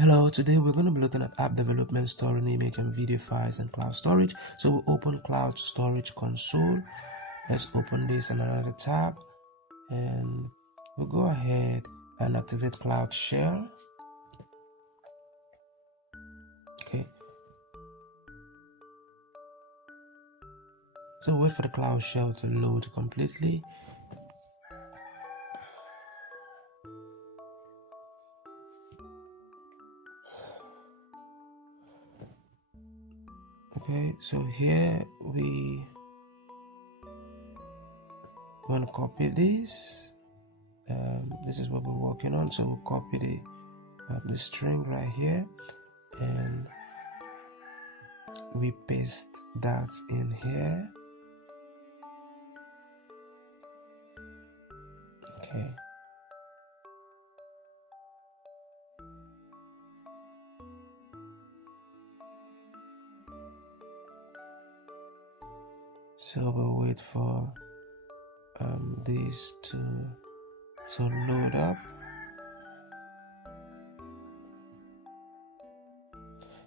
Hello, today we're going to be looking at app development, storing image and video files and cloud storage. So we'll open cloud storage console. Let's open this in another tab and we'll go ahead and activate Cloud Shell. Okay. So wait for the Cloud Shell to load completely. Okay, so here we want to copy this. This is what we're working on. So we'll copy the string right here and we paste that in here. Okay. So we'll wait for this to load up.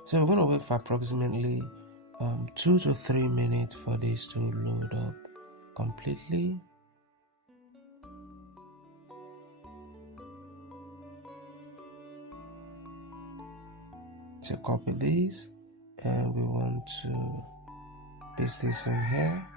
So we're going to wait for approximately 2 to 3 minutes for this to load up completely. So copy this and we want to paste this in here.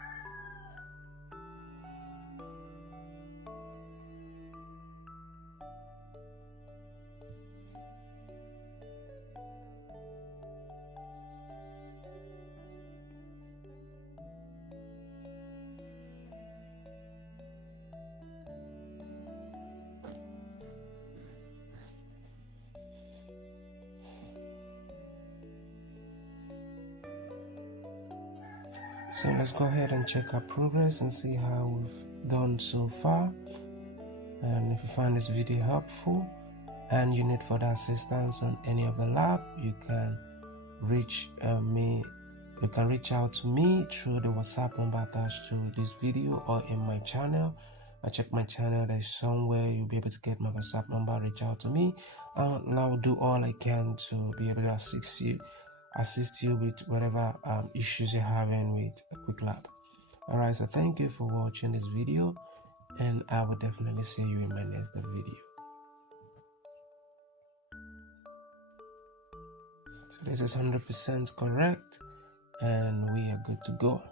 So let's go ahead and check our progress and see how we've done so far. And if you find this video helpful and you need further assistance on any of the lab, you can reach me. You can reach out to me through the WhatsApp number attached to this video or in my channel. I check my channel, there's somewhere you'll be able to get my WhatsApp number. Reach out to me and I will do all I can to be able to assist you with whatever issues you're having with Qwiklabs. Alright, so thank you for watching this video and I will definitely see you in my next video. So this is 100% correct and we are good to go.